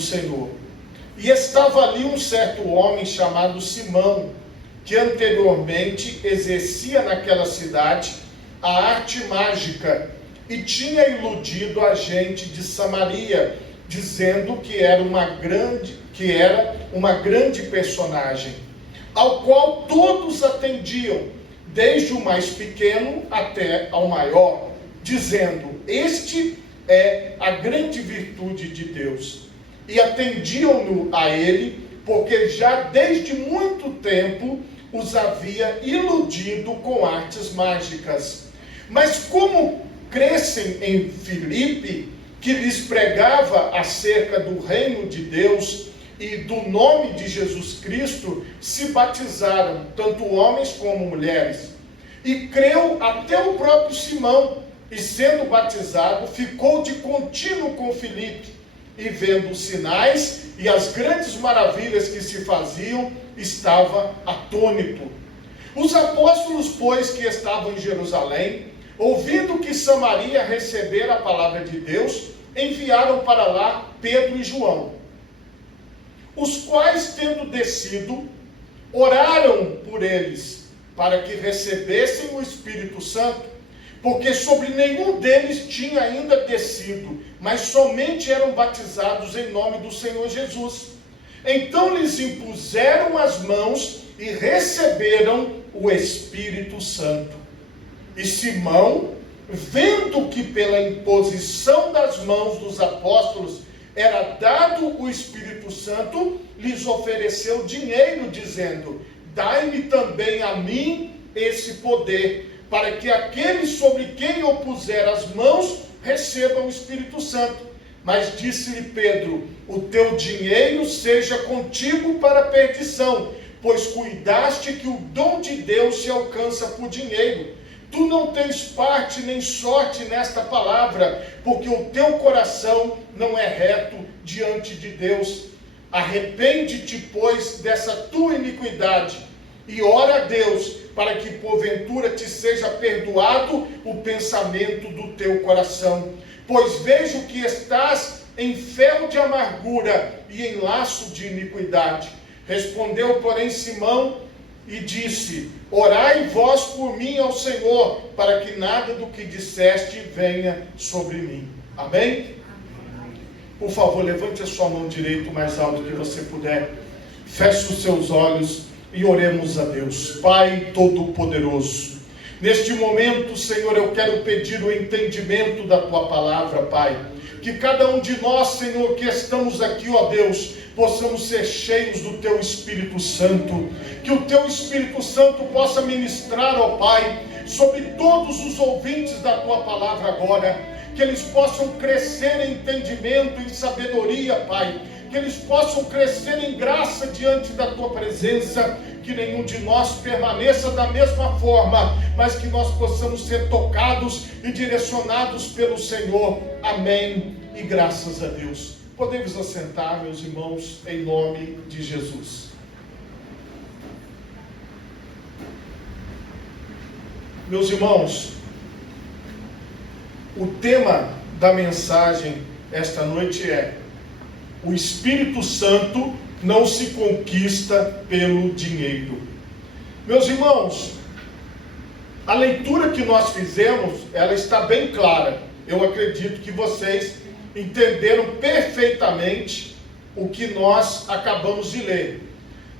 Senhor. E estava ali um certo homem chamado Simão, que anteriormente exercia naquela cidade a arte mágica e tinha iludido a gente de Samaria, dizendo que era uma grande personagem, ao qual todos atendiam, desde o mais pequeno até ao maior, dizendo: este é a grande virtude de Deus. E atendiam-no a ele, porque já desde muito tempo os havia iludido com artes mágicas. Mas como crescem em Filipe, que lhes pregava acerca do reino de Deus e do nome de Jesus Cristo, se batizaram, tanto homens como mulheres. E creu até o próprio Simão, e sendo batizado, ficou de contínuo com Filipe, e vendo os sinais e as grandes maravilhas que se faziam, estava atônito. Os apóstolos, pois, que estavam em Jerusalém, ouvindo que Samaria recebera a palavra de Deus, enviaram para lá Pedro e João, os quais, tendo descido, oraram por eles, para que recebessem o Espírito Santo, porque sobre nenhum deles tinha ainda descido, mas somente eram batizados em nome do Senhor Jesus. Então lhes impuseram as mãos e receberam o Espírito Santo. E Simão, vendo que pela imposição das mãos dos apóstolos era dado o Espírito Santo, lhes ofereceu dinheiro, dizendo: dai-me também a mim esse poder, para que aqueles sobre quem eu puser as mãos recebam o Espírito Santo. Mas disse-lhe Pedro: o teu dinheiro seja contigo para a perdição, pois cuidaste que o dom de Deus se alcança por dinheiro. Tu não tens parte nem sorte nesta palavra, porque o teu coração não é reto diante de Deus. Arrepende-te, pois, dessa tua iniquidade, e ora a Deus, para que porventura te seja perdoado o pensamento do teu coração. Pois vejo que estás em fel de amargura e em laço de iniquidade. Respondeu, porém, Simão e disse: orai vós por mim ao Senhor, para que nada do que disseste venha sobre mim. Amém? Por favor, levante a sua mão direita o mais alto que você puder. Feche os seus olhos e oremos a Deus. Pai Todo-Poderoso, neste momento, Senhor, eu quero pedir o entendimento da Tua palavra, Pai. Que cada um de nós, Senhor, que estamos aqui, ó Deus, possamos ser cheios do Teu Espírito Santo. Que o Teu Espírito Santo possa ministrar, ó Pai, sobre todos os ouvintes da Tua palavra agora. Que eles possam crescer em entendimento, em sabedoria, Pai. Que eles possam crescer em graça diante da Tua presença. Que nenhum de nós permaneça da mesma forma, mas que nós possamos ser tocados e direcionados pelo Senhor. Amém e graças a Deus. Podemos assentar, meus irmãos, em nome de Jesus. Meus irmãos, o tema da mensagem esta noite é: o Espírito Santo não se conquista pelo dinheiro. Meus irmãos, a leitura que nós fizemos, ela está bem clara. Eu acredito que vocês entenderam perfeitamente o que nós acabamos de ler.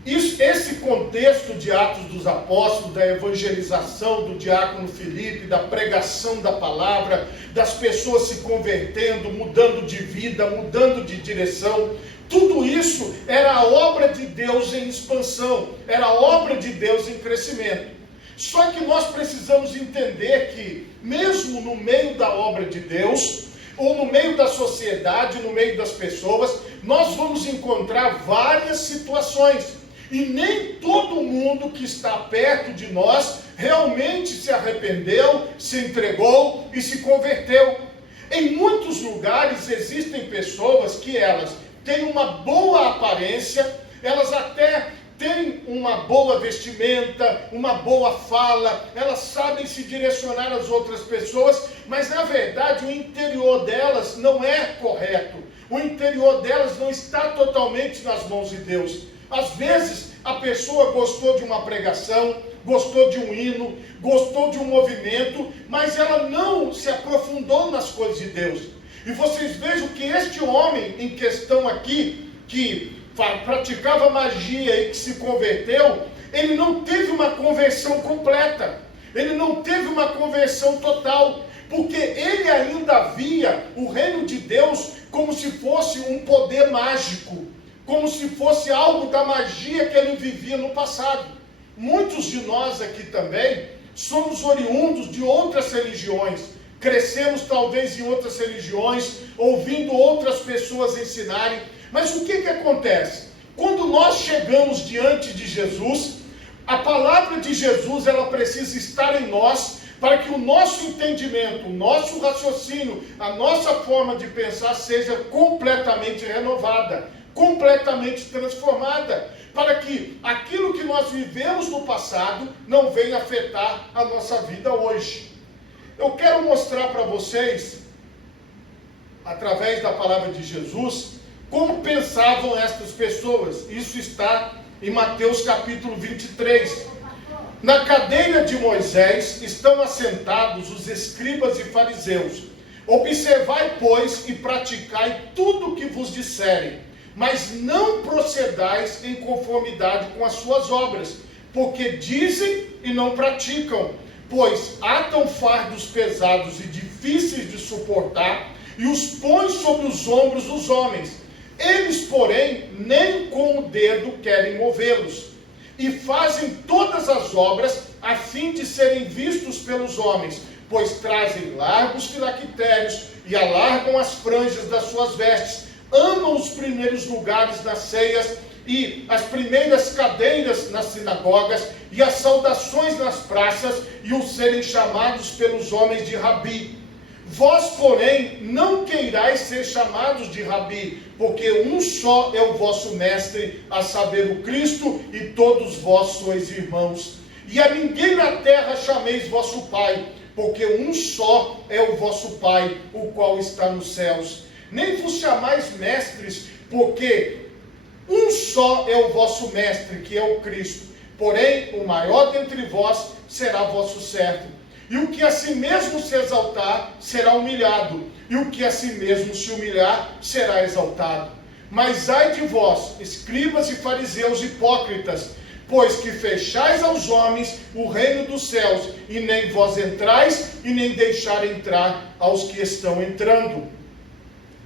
Esse contexto de Atos dos Apóstolos, da evangelização do diácono Filipe, da pregação da palavra, das pessoas se convertendo, mudando de vida, mudando de direção, tudo isso era a obra de Deus em expansão, era a obra de Deus em crescimento. Só que nós precisamos entender que, mesmo no meio da obra de Deus, ou no meio da sociedade, no meio das pessoas, nós vamos encontrar várias situações. E nem todo mundo que está perto de nós realmente se arrependeu, se entregou e se converteu. Em muitos lugares existem pessoas que elas têm uma boa aparência, elas até têm uma boa vestimenta, uma boa fala, elas sabem se direcionar às outras pessoas, mas na verdade o interior delas não é correto. O interior delas não está totalmente nas mãos de Deus. Às vezes a pessoa gostou de uma pregação, gostou de um hino, gostou de um movimento, mas ela não se aprofundou nas coisas de Deus. E vocês vejam que este homem em questão aqui, que praticava magia e que se converteu, ele não teve uma conversão completa, ele não teve uma conversão total, porque ele ainda via o reino de Deus como se fosse um poder mágico, como se fosse algo da magia que ele vivia no passado. Muitos de nós aqui também somos oriundos de outras religiões, crescemos talvez em outras religiões, ouvindo outras pessoas ensinarem. Mas o que acontece? Quando nós chegamos diante de Jesus, a palavra de Jesus, ela precisa estar em nós, para que o nosso entendimento, o nosso raciocínio, a nossa forma de pensar seja completamente renovada, completamente transformada, para que aquilo que nós vivemos no passado não venha afetar a nossa vida hoje. Eu quero mostrar para vocês, através da palavra de Jesus, como pensavam estas pessoas. Isso está em Mateus capítulo 23. Na cadeira de Moisés estão assentados os escribas e fariseus. Observai, pois, e praticai tudo o que vos disserem, mas não procedais em conformidade com as suas obras, porque dizem e não praticam, pois atam fardos pesados e difíceis de suportar, e os põem sobre os ombros dos homens. Eles, porém, nem com o dedo querem movê-los, e fazem todas as obras a fim de serem vistos pelos homens, pois trazem largos filactérios e alargam as franjas das suas vestes, amam os primeiros lugares nas ceias e as primeiras cadeiras nas sinagogas e as saudações nas praças e os serem chamados pelos homens de rabi. Vós, porém, não queirais ser chamados de rabi, porque um só é o vosso mestre, a saber, o Cristo, e todos vós sois irmãos. E a ninguém na terra chameis vosso Pai, porque um só é o vosso Pai, o qual está nos céus. Nem vos chamais mestres, porque um só é o vosso mestre, que é o Cristo. Porém, o maior dentre vós será vosso servo. E o que a si mesmo se exaltar, será humilhado. E o que a si mesmo se humilhar, será exaltado. Mas ai de vós, escribas e fariseus hipócritas, pois que fechais aos homens o reino dos céus, e nem vós entrais, e nem deixar entrar aos que estão entrando.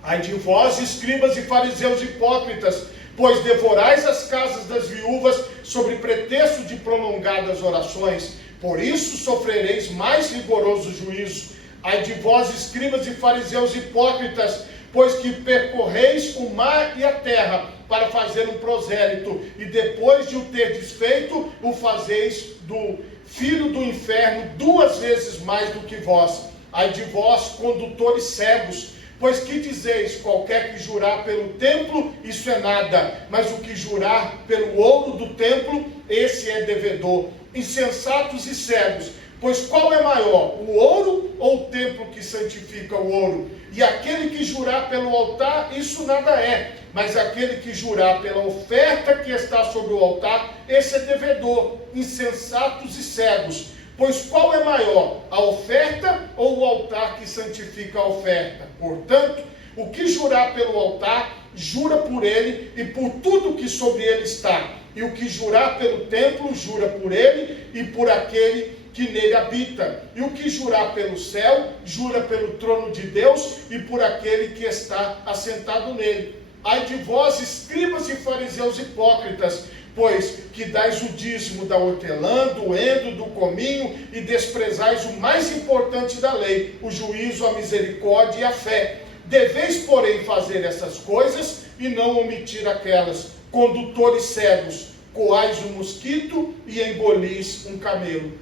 Ai de vós, escribas e fariseus hipócritas, pois devorais as casas das viúvas, sobre pretexto de prolongadas orações. Por isso sofrereis mais rigoroso juízo. Ai de vós, escribas e fariseus hipócritas, pois que percorreis o mar e a terra para fazer um prosélito, e depois de o ter desfeito, o fazeis do filho do inferno 2 vezes mais do que vós. Ai de vós, condutores cegos, pois que dizeis, qualquer que jurar pelo templo, isso é nada, mas o que jurar pelo ouro do templo, esse é devedor. Insensatos e cegos, pois qual é maior, o ouro ou o templo que santifica o ouro? E aquele que jurar pelo altar, isso nada é, mas aquele que jurar pela oferta que está sobre o altar, esse é devedor. Insensatos e cegos, pois qual é maior, a oferta ou o altar que santifica a oferta? Portanto, o que jurar pelo altar, jura por ele e por tudo que sobre ele está. E o que jurar pelo templo, jura por ele e por aquele que nele habita. E o que jurar pelo céu, jura pelo trono de Deus e por aquele que está assentado nele. Ai de vós, escribas e fariseus hipócritas, pois que dais o dízimo da hortelã, do endo, do cominho, e desprezais o mais importante da lei, o juízo, a misericórdia e a fé. Deveis, porém, fazer essas coisas e não omitir aquelas. Condutores cegos, coais um mosquito e embolis um camelo.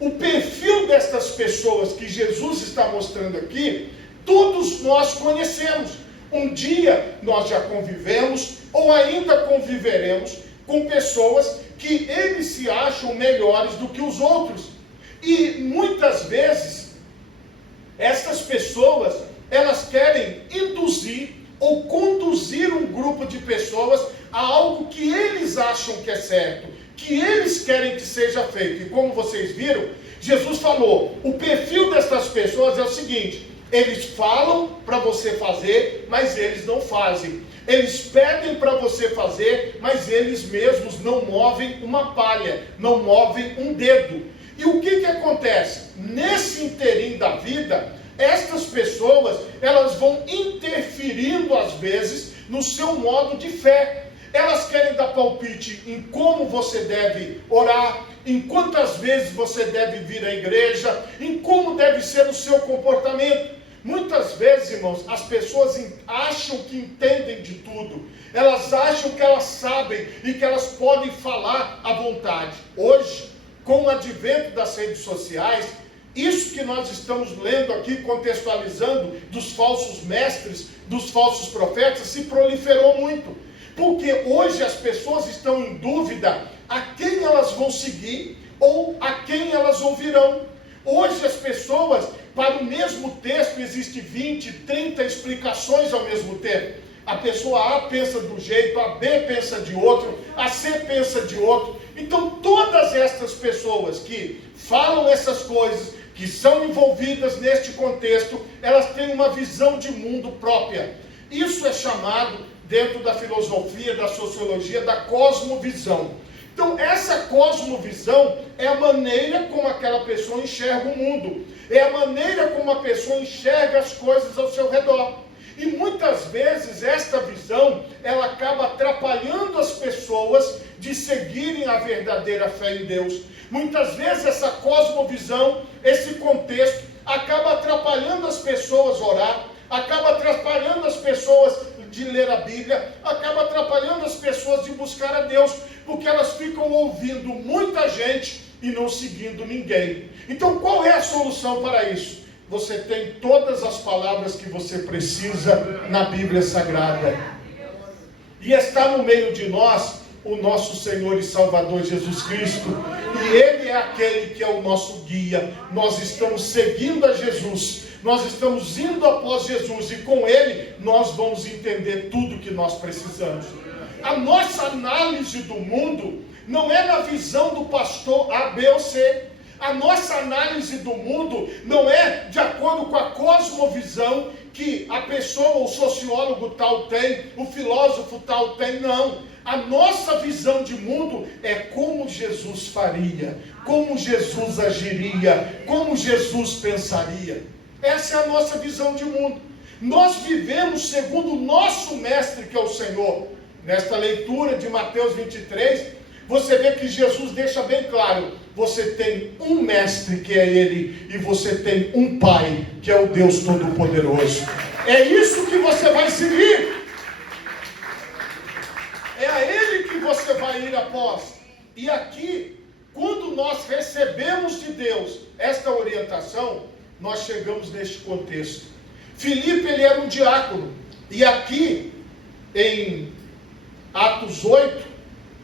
O perfil destas pessoas que Jesus está mostrando aqui, todos nós conhecemos. Um dia nós já convivemos, ou ainda conviveremos, com pessoas que eles se acham melhores do que os outros. E muitas vezes, essas pessoas, elas querem induzir ou conduzir um grupo de pessoas a algo que eles acham que é certo, que eles querem que seja feito. E como vocês viram, Jesus falou, o perfil dessas pessoas é o seguinte: eles falam para você fazer, mas eles não fazem. Eles pedem para você fazer, mas eles mesmos não movem uma palha, não movem um dedo. E o que acontece? Nesse interim da vida, estas pessoas, elas vão interferindo às vezes no seu modo de fé. Elas querem dar palpite em como você deve orar, em quantas vezes você deve vir à igreja, em como deve ser o seu comportamento. Muitas vezes, irmãos, as pessoas acham que entendem de tudo. Elas acham que elas sabem e que elas podem falar à vontade. Hoje, com o advento das redes sociais, isso que nós estamos lendo aqui, contextualizando, dos falsos mestres, dos falsos profetas, se proliferou muito. Porque hoje as pessoas estão em dúvida a quem elas vão seguir ou a quem elas ouvirão. Hoje as pessoas, para o mesmo texto, existe 20, 30 explicações ao mesmo tempo. A pessoa A pensa de um jeito, a B pensa de outro, a C pensa de outro. Então todas estas pessoas que falam essas coisas, que são envolvidas neste contexto, elas têm uma visão de mundo própria. Isso é chamado, dentro da filosofia, da sociologia, da cosmovisão. Então, essa cosmovisão é a maneira como aquela pessoa enxerga o mundo. É a maneira como a pessoa enxerga as coisas ao seu redor. E muitas vezes esta visão, ela acaba atrapalhando as pessoas de seguirem a verdadeira fé em Deus. Muitas vezes essa cosmovisão, esse contexto, acaba atrapalhando as pessoas a orar, acaba atrapalhando as pessoas de ler a Bíblia, acaba atrapalhando as pessoas de buscar a Deus, porque elas ficam ouvindo muita gente e não seguindo ninguém. Então qual é a solução para isso? Você tem todas as palavras que você precisa na Bíblia Sagrada. E está no meio de nós o nosso Senhor e Salvador Jesus Cristo. E Ele é aquele que é o nosso guia. Nós estamos seguindo a Jesus. Nós estamos indo após Jesus. E com Ele nós vamos entender tudo que nós precisamos. A nossa análise do mundo não é na visão do pastor A, B ou C. A nossa análise do mundo não é de acordo com a cosmovisão que a pessoa, o sociólogo tal tem, o filósofo tal tem, não. A nossa visão de mundo é como Jesus faria, como Jesus agiria, como Jesus pensaria. Essa é a nossa visão de mundo. Nós vivemos segundo o nosso mestre, que é o Senhor. Nesta leitura de Mateus 23, você vê que Jesus deixa bem claro: você tem um mestre, que é Ele, e você tem um Pai, que é o Deus Todo-Poderoso. É isso que você vai seguir. É a Ele que você vai ir após. E aqui, quando nós recebemos de Deus esta orientação, nós chegamos neste contexto. Filipe, ele era um diácono. E aqui, em Atos 8,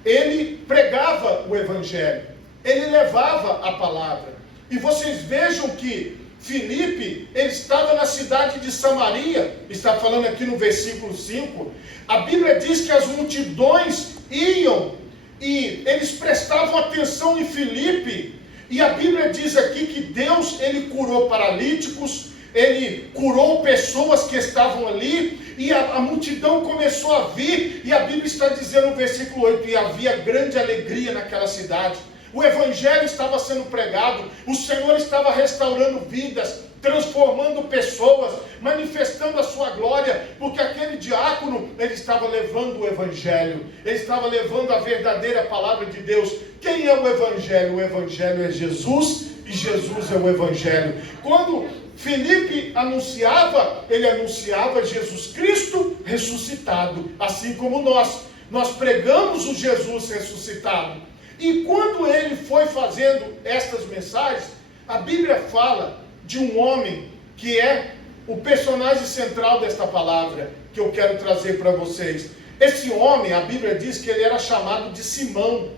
ele pregava o Evangelho. Ele levava a palavra. E vocês vejam que Filipe, ele estava na cidade de Samaria. Está falando aqui no versículo 5. A Bíblia diz que as multidões iam e eles prestavam atenção em Filipe. E a Bíblia diz aqui que Deus, ele curou paralíticos, ele curou pessoas que estavam ali, e a multidão começou a vir, e a Bíblia está dizendo no versículo 8, e havia grande alegria naquela cidade. O Evangelho estava sendo pregado, o Senhor estava restaurando vidas, transformando pessoas, manifestando a sua glória, porque aquele diácono, ele estava levando o Evangelho, ele estava levando a verdadeira palavra de Deus. Quem é o Evangelho? O Evangelho é Jesus, e Jesus é o Evangelho. Quando Filipe anunciava, ele anunciava Jesus Cristo ressuscitado, assim como nós pregamos o Jesus ressuscitado. E quando ele foi fazendo estas mensagens, a Bíblia fala de um homem que é o personagem central desta palavra que eu quero trazer para vocês. Esse homem, a Bíblia diz que ele era chamado de Simão,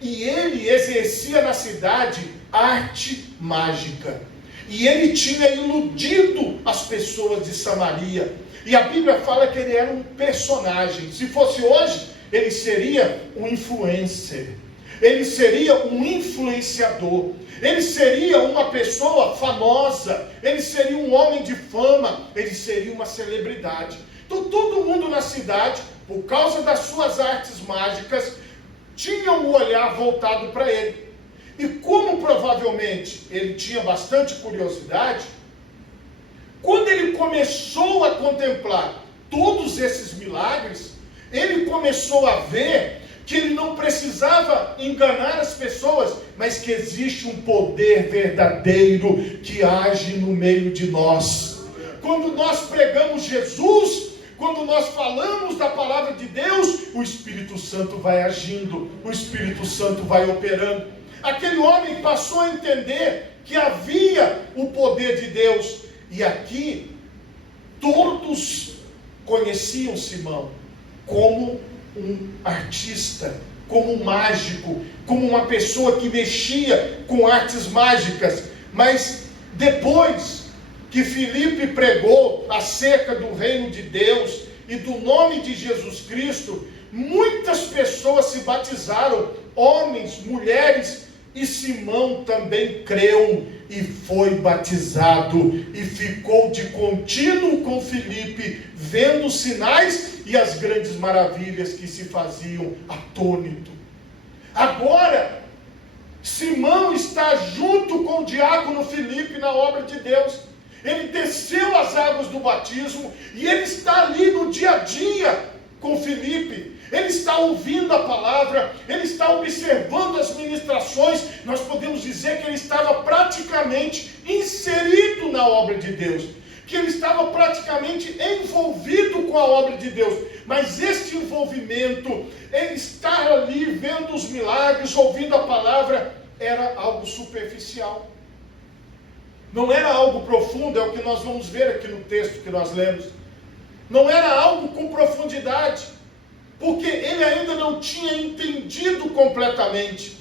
e ele exercia na cidade arte mágica, e ele tinha iludido as pessoas de Samaria, e a Bíblia fala que ele era um personagem. Se fosse hoje, ele seria um influencer, ele seria um influenciador, ele seria uma pessoa famosa, ele seria um homem de fama, ele seria uma celebridade. Então todo mundo na cidade, por causa das suas artes mágicas, tinha o olhar voltado para ele. E como provavelmente ele tinha bastante curiosidade, quando ele começou a contemplar todos esses milagres, ele começou a ver que ele não precisava enganar as pessoas, mas que existe um poder verdadeiro que age no meio de nós. Quando nós pregamos Jesus, quando nós falamos da palavra de Deus, o Espírito Santo vai agindo, o Espírito Santo vai operando. Aquele homem passou a entender que havia o poder de Deus, e aqui todos conheciam Simão como um artista, como um mágico, como uma pessoa que mexia com artes mágicas. Mas depois que Filipe pregou acerca do reino de Deus e do nome de Jesus Cristo, muitas pessoas se batizaram, homens, mulheres, e Simão também creu e foi batizado, e ficou de contínuo com Filipe, vendo os sinais e as grandes maravilhas que se faziam, atônito. Agora, Simão está junto com o diácono Filipe na obra de Deus. Ele desceu as águas do batismo e ele está ali no dia a dia com Filipe. Ele está ouvindo a palavra, ele está observando as ministrações. Nós podemos dizer que ele estava praticamente inserido na obra de Deus, que ele estava praticamente envolvido com a obra de Deus. Mas este envolvimento, ele estar ali vendo os milagres, ouvindo a palavra, era algo superficial. Não era algo profundo, é o que nós vamos ver aqui no texto que nós lemos. Não era algo com profundidade, porque ele ainda não tinha entendido completamente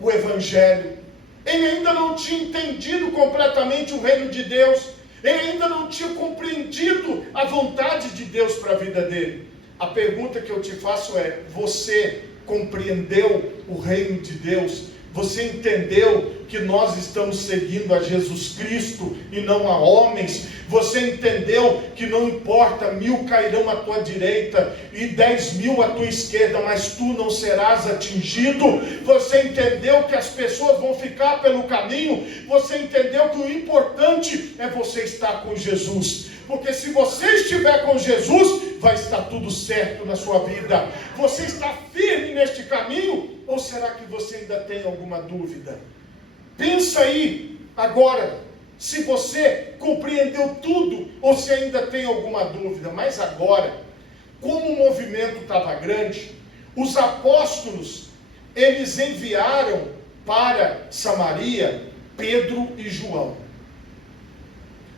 o Evangelho. Ele ainda não tinha entendido completamente o reino de Deus. Ele ainda não tinha compreendido a vontade de Deus para a vida dele. A pergunta que eu te faço é: você compreendeu o reino de Deus? Você entendeu que nós estamos seguindo a Jesus Cristo e não a homens? Você entendeu que não importa, 1000 cairão à tua direita e 10.000 à tua esquerda, mas tu não serás atingido? Você entendeu que as pessoas vão ficar pelo caminho? Você entendeu que o importante é você estar com Jesus? Porque se você estiver com Jesus, vai estar tudo certo na sua vida. Você está firme neste caminho? Ou será que você ainda tem alguma dúvida? Pensa aí agora, se você compreendeu tudo, ou se ainda tem alguma dúvida. Mas agora, como o movimento estava grande, os apóstolos, eles enviaram para Samaria Pedro e João.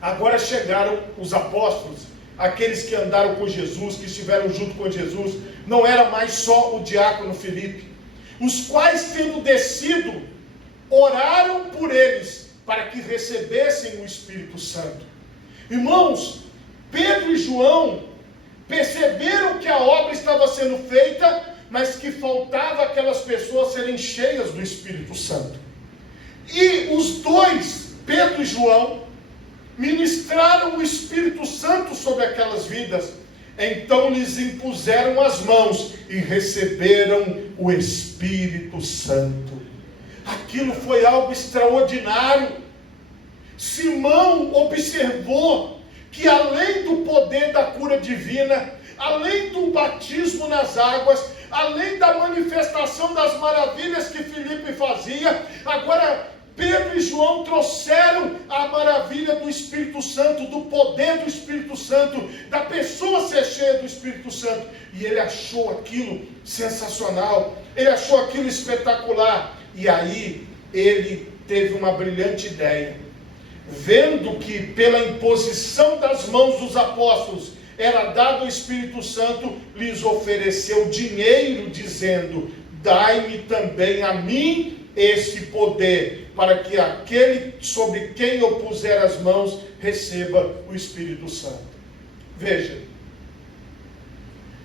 Agora chegaram os apóstolos, aqueles que andaram com Jesus, que estiveram junto com Jesus. Não era mais só o diácono Filipe, os quais, tendo descido, oraram por eles, para que recebessem o Espírito Santo. Irmãos, Pedro e João perceberam que a obra estava sendo feita, mas que faltava aquelas pessoas serem cheias do Espírito Santo. E os dois, Pedro e João, ministraram o Espírito Santo sobre aquelas vidas. Então lhes impuseram as mãos e receberam o Espírito Santo. Aquilo foi algo extraordinário. Simão observou que além do poder da cura divina, além do batismo nas águas, além da manifestação das maravilhas que Filipe fazia, agora Pedro e João trouxeram a maravilha do Espírito Santo, do poder do Espírito Santo, da pessoa ser cheia do Espírito Santo. E ele achou aquilo sensacional, ele achou aquilo espetacular. E aí ele teve uma brilhante ideia. Vendo que pela imposição das mãos dos apóstolos, era dado o Espírito Santo, lhes ofereceu dinheiro, dizendo: dai-me também a mim esse poder, para que aquele sobre quem eu puser as mãos receba o Espírito Santo. Veja,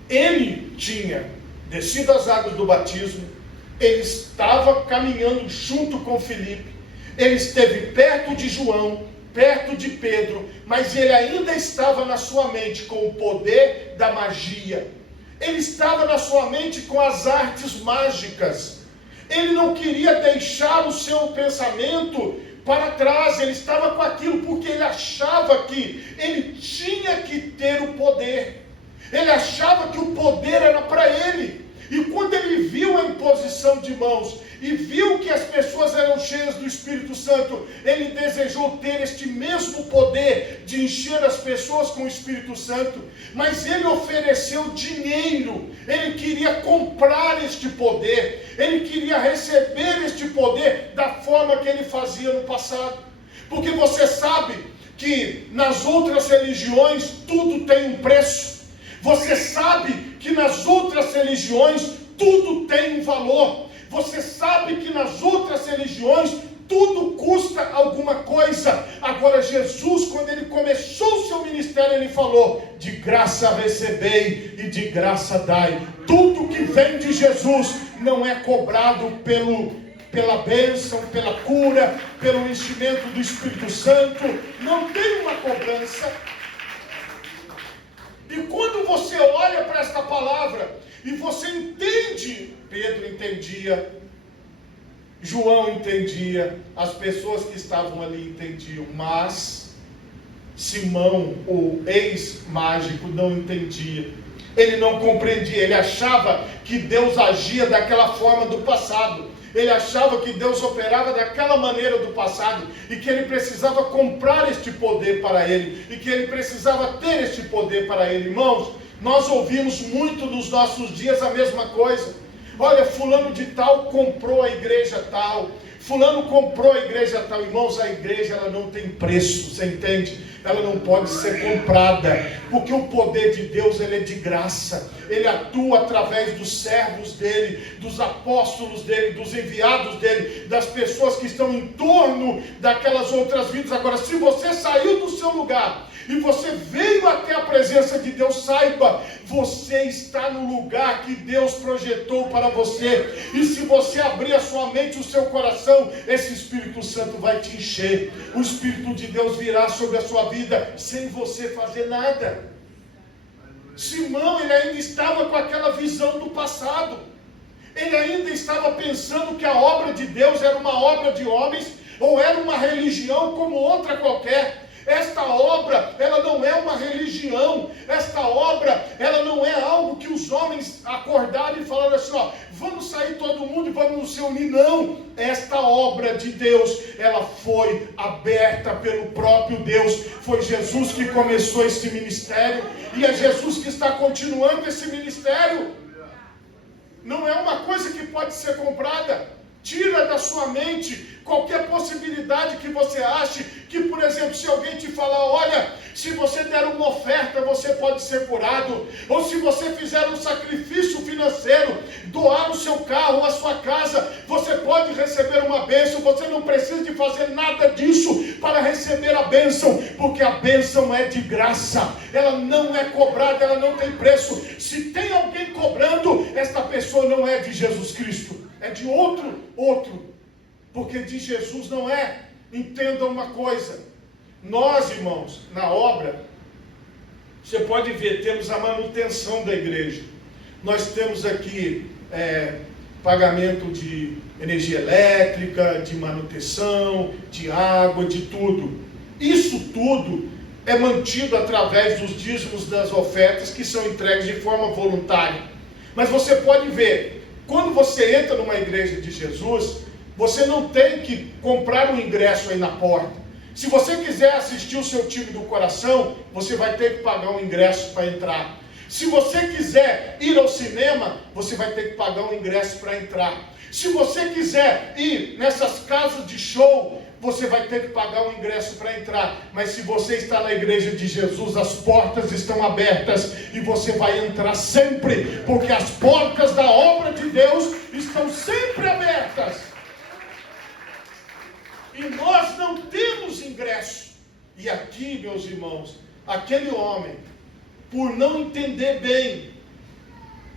ele tinha descido as águas do batismo, ele estava caminhando junto com Filipe, ele esteve perto de João, perto de Pedro, mas ele ainda estava na sua mente com o poder da magia, ele estava na sua mente com as artes mágicas, ele não queria deixar o seu pensamento para trás, ele estava com aquilo porque ele achava que ele tinha que ter o poder, ele achava que o poder era para ele. E quando ele viu a imposição de mãos e viu que as pessoas eram cheias do Espírito Santo, ele desejou ter este mesmo poder de encher as pessoas com o Espírito Santo, mas ele ofereceu dinheiro, ele queria comprar este poder, ele queria receber este poder da forma que ele fazia no passado, porque você sabe que nas outras religiões tudo tem um preço. Você sabe que nas outras religiões tudo tem um valor. Você sabe que nas outras religiões tudo custa alguma coisa. Agora Jesus, quando ele começou o seu ministério, ele falou: de graça recebei e de graça dai. Tudo que vem de Jesus não é cobrado pela bênção, pela cura, pelo enchimento do Espírito Santo. Não tem uma cobrança. E quando você olha para esta palavra e você entende, Pedro entendia, João entendia, as pessoas que estavam ali entendiam, mas Simão, o ex-mágico, não entendia. Ele não compreendia, ele achava que Deus agia daquela forma do passado. Ele achava que Deus operava daquela maneira do passado e que ele precisava comprar este poder para ele e que ele precisava ter este poder para ele. Irmãos, nós ouvimos muito nos nossos dias a mesma coisa. Olha, fulano de tal comprou a igreja tal, fulano comprou a igreja tal. Irmãos, a igreja ela não tem preço, você entende? Ela não pode ser comprada, porque o poder de Deus ele é de graça, ele atua através dos servos dele, dos apóstolos dele, dos enviados dele, das pessoas que estão em torno daquelas outras vidas. Agora, se você saiu do seu lugar e você veio até a presença de Deus, saiba, você está no lugar que Deus projetou para você, e se você abrir a sua mente, o seu coração, esse Espírito Santo vai te encher, o Espírito de Deus virá sobre a sua vida, sem você fazer nada. Simão, ele ainda estava com aquela visão do passado, ele ainda estava pensando que a obra de Deus era uma obra de homens, ou era uma religião como outra qualquer. Esta obra, ela não é uma religião, esta obra, ela não é algo que os homens acordaram e falaram assim, ó, vamos sair todo mundo e vamos nos reunir. Não, esta obra de Deus, ela foi aberta pelo próprio Deus, foi Jesus que começou esse ministério, e é Jesus que está continuando esse ministério. Não é uma coisa que pode ser comprada. Tira da sua mente qualquer possibilidade que você ache que, por exemplo, se alguém te falar, olha, se você der uma oferta, você pode ser curado, ou se você fizer um sacrifício financeiro, doar o seu carro, a sua casa, você pode receber uma bênção. Você não precisa de fazer nada disso para receber a bênção, porque a bênção é de graça, ela não é cobrada, ela não tem preço. Se tem alguém cobrando, esta pessoa não é de Jesus Cristo, é de outro, porque de Jesus não é. Entenda uma coisa, nós, irmãos, na obra, você pode ver, temos a manutenção da igreja, nós temos aqui pagamento de energia elétrica, de manutenção, de água, de tudo. Isso tudo é mantido através dos dízimos, das ofertas que são entregues de forma voluntária. Mas você pode ver, quando você entra numa igreja de Jesus, você não tem que comprar um ingresso aí na porta. Se você quiser assistir o seu time do coração, você vai ter que pagar um ingresso para entrar. Se você quiser ir ao cinema, você vai ter que pagar um ingresso para entrar. Se você quiser ir nessas casas de show, você vai ter que pagar um ingresso para entrar. Mas se você está na igreja de Jesus, as portas estão abertas e você vai entrar sempre, porque as portas da obra de Deus estão sempre abertas. E nós não temos ingresso. E aqui, meus irmãos, aquele homem, por não entender bem,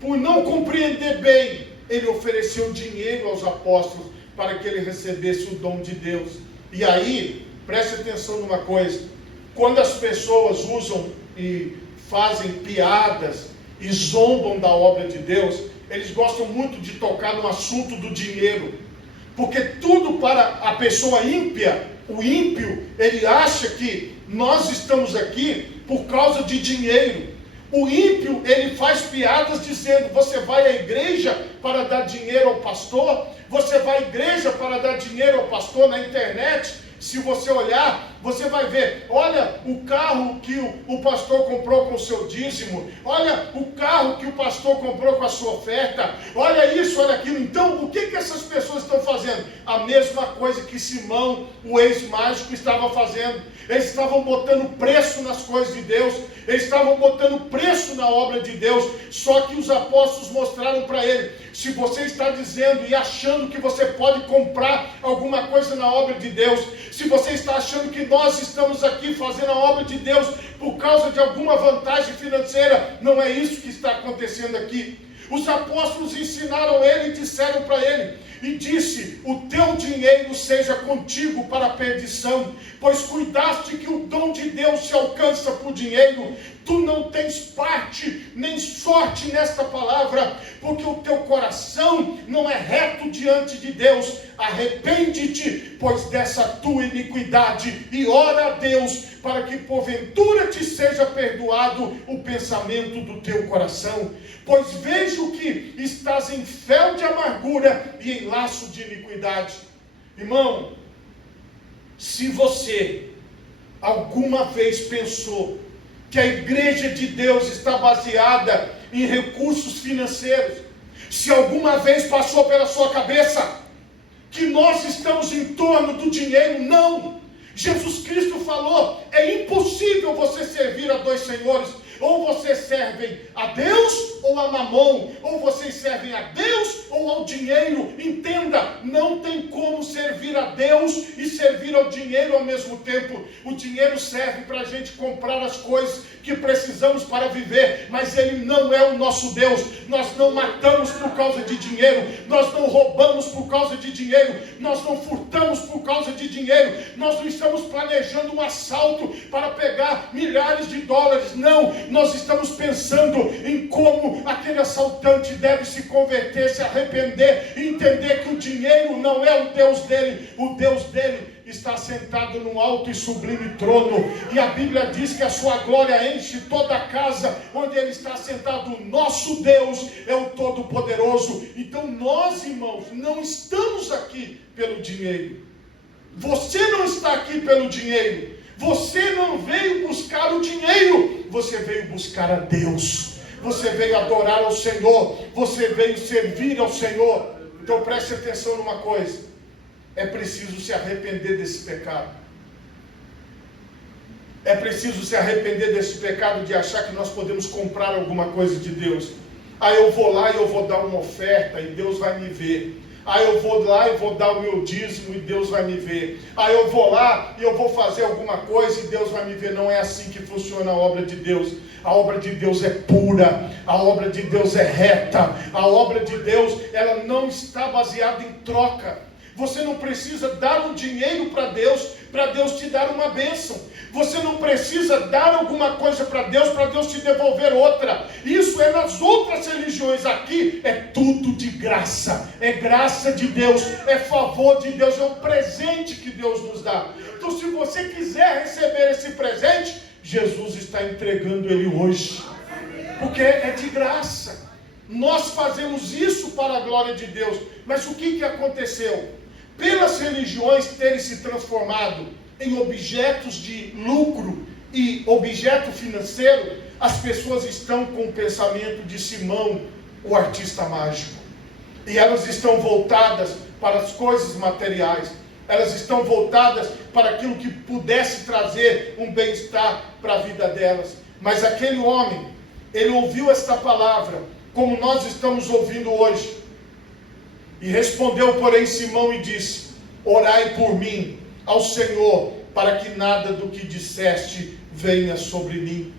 por não compreender bem, ele ofereceu dinheiro aos apóstolos para que ele recebesse o dom de Deus. E aí, preste atenção numa coisa: quando as pessoas usam e fazem piadas e zombam da obra de Deus, eles gostam muito de tocar no assunto do dinheiro, porque tudo para a pessoa ímpia, o ímpio, ele acha que nós estamos aqui por causa de dinheiro. O ímpio, ele faz piadas dizendo: você vai à igreja para dar dinheiro ao pastor? Você vai à igreja para dar dinheiro ao pastor na internet? Se você olhar, você vai ver, olha o carro que o pastor comprou com o seu dízimo, olha o carro que o pastor comprou com a sua oferta, olha isso, olha aquilo. Então, o que essas pessoas estão fazendo? A mesma coisa que Simão, o ex-mágico, estava fazendo. Eles estavam botando preço nas coisas de Deus, eles estavam botando preço na obra de Deus. Só que os apóstolos mostraram para ele: se você está dizendo e achando que você pode comprar alguma coisa na obra de Deus, se você está achando que nós estamos aqui fazendo a obra de Deus por causa de alguma vantagem financeira, não é isso que está acontecendo aqui. Os apóstolos ensinaram ele e disseram para ele, e disse: o teu dinheiro seja contigo para a perdição, pois cuidaste que o dom de Deus se alcança por dinheiro. Tu não tens parte nem sorte nesta palavra, porque o teu coração não é reto diante de Deus. Arrepende-te, pois, dessa tua iniquidade, e ora a Deus para que porventura te seja perdoado o pensamento do teu coração. Pois vejo que estás em fel de amargura e em laço de iniquidade. Irmão, se você alguma vez pensou que a igreja de Deus está baseada em recursos financeiros, se alguma vez passou pela sua cabeça que nós estamos em torno do dinheiro, não. Jesus Cristo falou: é impossível você servir a dois senhores. Ou vocês servem a Deus ou a Mamon, ou vocês servem a Deus ou ao dinheiro. Entenda, não tem como servir a Deus e servir ao dinheiro ao mesmo tempo. O dinheiro serve para a gente comprar as coisas que precisamos para viver, mas ele não é o nosso Deus. Nós não matamos por causa de dinheiro, nós não roubamos por causa de dinheiro, nós não furtamos por causa de dinheiro, nós não estamos planejando um assalto para pegar milhares de dólares, não. Nós estamos pensando em como aquele assaltante deve se converter, se arrepender e entender que o dinheiro não é o Deus dele. O Deus dele está sentado num alto e sublime trono, e a Bíblia diz que a sua glória enche toda a casa onde ele está sentado. O nosso Deus é o Todo-Poderoso. Então nós, irmãos, não estamos aqui pelo dinheiro. Você não está aqui pelo dinheiro. Você não veio buscar o dinheiro, você veio buscar a Deus. Você veio adorar ao Senhor, você veio servir ao Senhor. Então preste atenção numa coisa: é preciso se arrepender desse pecado. É preciso se arrepender desse pecado de achar que nós podemos comprar alguma coisa de Deus. Eu vou lá e eu vou dar uma oferta e Deus vai me ver. Eu vou lá e vou dar o meu dízimo e Deus vai me ver. Eu vou lá e eu vou fazer alguma coisa e Deus vai me ver. Não é assim que funciona a obra de Deus. A obra de Deus é pura, a obra de Deus é reta, a obra de Deus, ela não está baseada em troca. Você não precisa dar um dinheiro para Deus te dar uma bênção. Você não precisa dar alguma coisa para Deus te devolver outra. Isso é nas outras religiões. Aqui é tudo de graça. É graça de Deus, é favor de Deus, é um presente que Deus nos dá. Então, se você quiser receber esse presente, Jesus está entregando ele hoje, porque é de graça. Nós fazemos isso para a glória de Deus. Mas o que aconteceu? Pelas religiões terem se transformado em objetos de lucro e objeto financeiro, as pessoas estão com o pensamento de Simão, o artista mágico. E elas estão voltadas para as coisas materiais. Elas estão voltadas para aquilo que pudesse trazer um bem-estar para a vida delas. Mas aquele homem, ele ouviu esta palavra, como nós estamos ouvindo hoje. E respondeu, porém, Simão e disse: orai por mim ao Senhor, para que nada do que disseste venha sobre mim.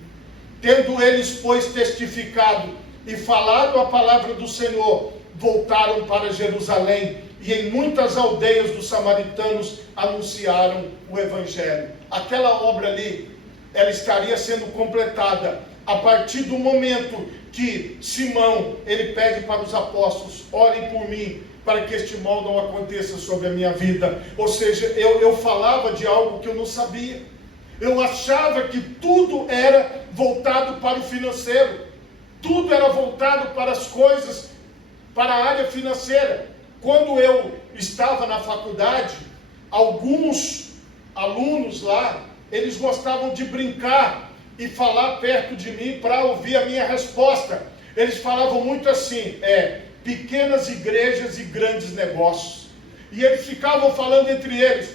Tendo eles, pois, testificado e falado a palavra do Senhor, voltaram para Jerusalém, e em muitas aldeias dos samaritanos anunciaram o Evangelho. Aquela obra ali, ela estaria sendo completada a partir do momento que Simão, ele pede para os apóstolos: orem por mim, para que este mal não aconteça sobre a minha vida. Ou seja, eu falava de algo que eu não sabia. Eu achava que tudo era voltado para o financeiro. Tudo era voltado para as coisas, para a área financeira. Quando eu estava na faculdade, alguns alunos lá, eles gostavam de brincar e falar perto de mim para ouvir a minha resposta. Eles falavam muito assim: pequenas igrejas e grandes negócios. E eles ficavam falando entre eles: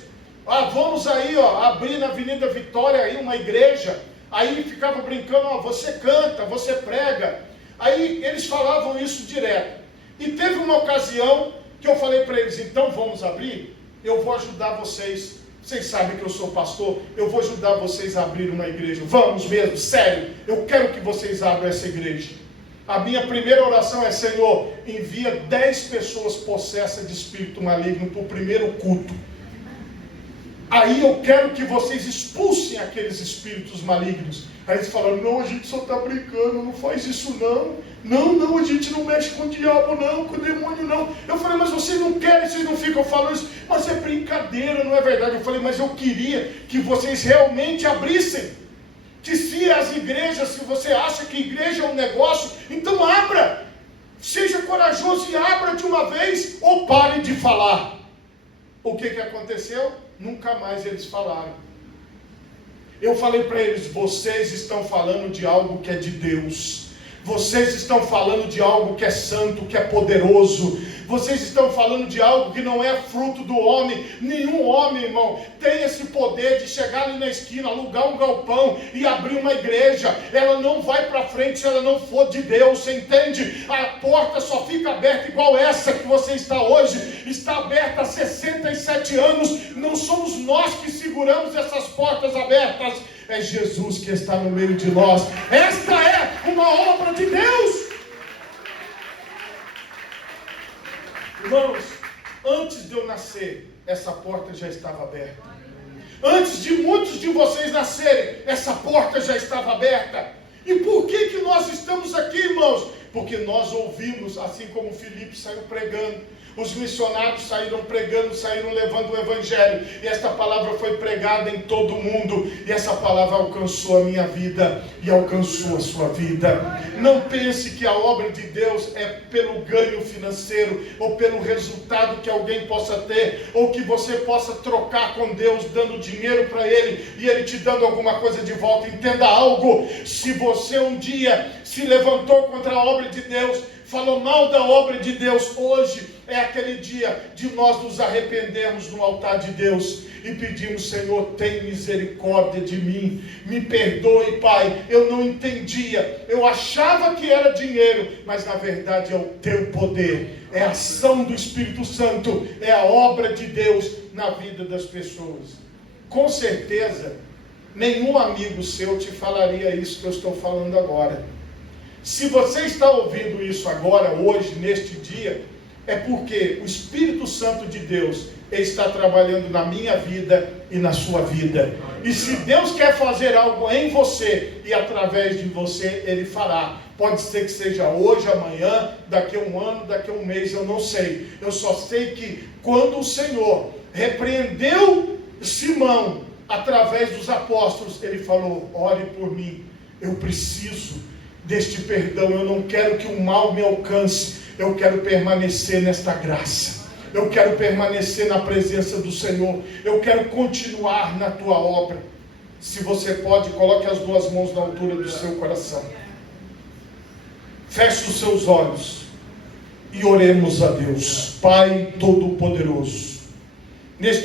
vamos aí, abrir na Avenida Vitória aí uma igreja. Aí ficava brincando: você canta, você prega. Aí eles falavam isso direto. E teve uma ocasião que eu falei para eles: então vamos abrir? Eu vou ajudar vocês. Vocês sabem que eu sou pastor, eu vou ajudar vocês a abrir uma igreja. Vamos mesmo, sério, eu quero que vocês abram essa igreja. A minha primeira oração é: Senhor, envia 10 pessoas possessas de espírito maligno para o primeiro culto. Aí eu quero que vocês expulsem aqueles espíritos malignos. Aí eles falaram: não, a gente só está brincando, não faz isso não. Não, a gente não mexe com o diabo não, com o demônio não. Eu falei: mas vocês não querem, vocês não ficam falando isso. Mas é brincadeira, não é verdade. Eu falei: mas eu queria que vocês realmente abrissem. Que se as igrejas, se você acha que igreja é um negócio, então abra. Seja corajoso e abra de uma vez, ou pare de falar. O que aconteceu? Nunca mais eles falaram. Eu falei para eles: vocês estão falando de algo que é de Deus. Vocês estão falando de algo que é santo, que é poderoso. Vocês estão falando de algo que não é fruto do homem. Nenhum homem, irmão, tem esse poder de chegar ali na esquina, alugar um galpão e abrir uma igreja. Ela não vai para frente se ela não for de Deus, você entende? A porta só fica aberta igual essa que você está hoje. Está aberta há 67 anos. Não somos nós que seguramos essas portas abertas. É Jesus que está no meio de nós. Esta é uma obra de Deus. Irmãos, antes de eu nascer, essa porta já estava aberta. Antes de muitos de vocês nascerem, essa porta já estava aberta. E por que nós estamos aqui, irmãos? Porque nós ouvimos, assim como Filipe saiu pregando. Os missionários saíram pregando, saíram levando o Evangelho. E esta palavra foi pregada em todo o mundo. E essa palavra alcançou a minha vida e alcançou a sua vida. Não pense que a obra de Deus é pelo ganho financeiro, ou pelo resultado que alguém possa ter, ou que você possa trocar com Deus, dando dinheiro para Ele, e Ele te dando alguma coisa de volta. Entenda algo: se você um dia se levantou contra a obra de Deus, falou mal da obra de Deus, hoje é aquele dia de nós nos arrependermos no altar de Deus e pedirmos: Senhor, tem misericórdia de mim, me perdoe, Pai, eu não entendia, eu achava que era dinheiro, mas na verdade é o teu poder, é a ação do Espírito Santo, é a obra de Deus na vida das pessoas. Com certeza, nenhum amigo seu te falaria isso que eu estou falando agora. Se você está ouvindo isso agora, hoje, neste dia, é porque o Espírito Santo de Deus está trabalhando na minha vida e na sua vida. E se Deus quer fazer algo em você e através de você, Ele fará. Pode ser que seja hoje, amanhã, daqui a um ano, daqui a um mês, eu não sei. Eu só sei que quando o Senhor repreendeu Simão através dos apóstolos, Ele falou: ore por mim, eu preciso deste perdão, eu não quero que o mal me alcance, eu quero permanecer nesta graça, eu quero permanecer na presença do Senhor, eu quero continuar na tua obra. Se você pode, coloque as duas mãos na altura do seu coração. Feche os seus olhos e oremos a Deus. Pai Todo-Poderoso, neste